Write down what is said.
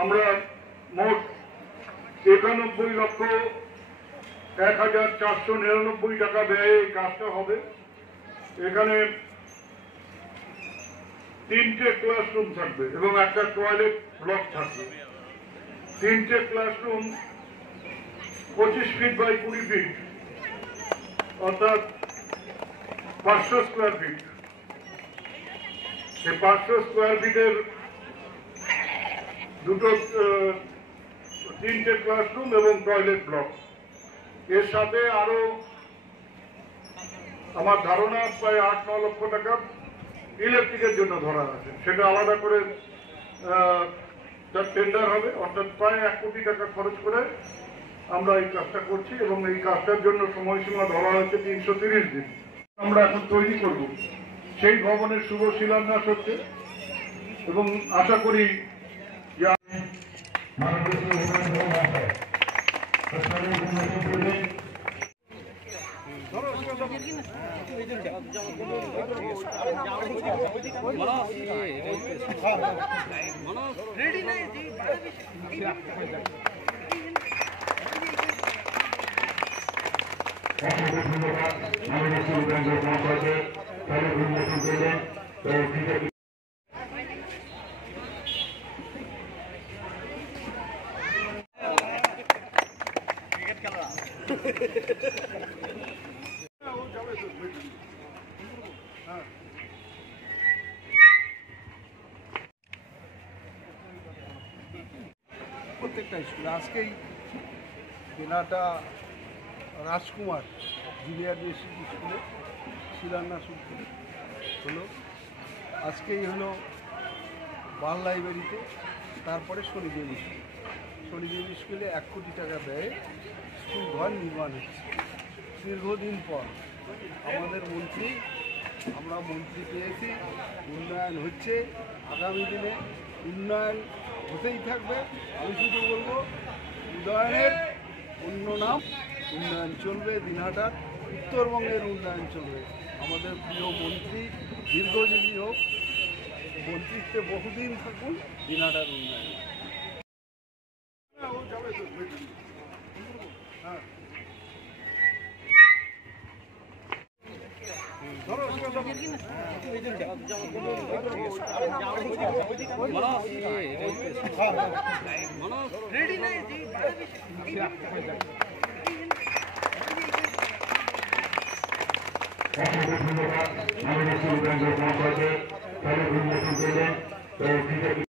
আমরা মোট 91,01,499 টাকা ব্যয়ে এই কাজটা হবে। এখানে 3টে ক্লাসরুম থাকবে এবং একটা টয়লেট ব্লক থাকবে। 3টে ক্লাসরুম 25 ফিট বাই 20 ফিট, অর্থাৎ 500 স্কোয়ার ফিট। এই 500 স্কোয়ার ফিটের 3টে ক্লাসরুম এবং টয়লেট ব্লক। এর সাথে আরো আমার ধারণা প্রায় 8-9 লক্ষ টাকা ইলেকট্রিকের জন্য ধরা আছে, সেটা আলাদা করে তার টেন্ডার হবে। অর্থাৎ প্রায় 1 কোটি টাকা খরচ করে আমরা এই কাজটা করছি এবং এই কাজটার জন্য সময়সীমা ধরা হয়েছে 330 দিন। আমরা এখন তৈরি করব। সেই ভবনের শুভ শিলান্যাস হচ্ছে এবং আশা করি যে প্রত্যেকটা স্কুলে আজকেই বেনাটা রাজকুমার জুনিয়র বেসিক স্কুলে শিলান্যাস হলো। আজকেই হলো বাল লাইব্রেরিতে, তারপরে শনিদেব স্কুল। শনিদেব স্কুলে 1 কোটি টাকা ব্যয়ে স্কুল ঘর নির্মাণ হচ্ছে। দীর্ঘদিন পর আমাদের আমরা মন্ত্রী পেয়েছি, উন্নয়ন হচ্ছে। আগামী দিনে উন্নয়ন হতেই থাকবে। আমি শুধু বলবো, উন্নয়নের অন্য নাম, উন্নয়ন চলবে। দিনহাটার উত্তরবঙ্গের উন্নয়ন চলবে। আমাদের প্রিয় মন্ত্রী দীর্ঘজীবী হোক, মন্ত্রিত্বে বহুদিন থাকুন, দিনহাটার উন্নয়ন। হ্যাঁ, ধন্যবাদ।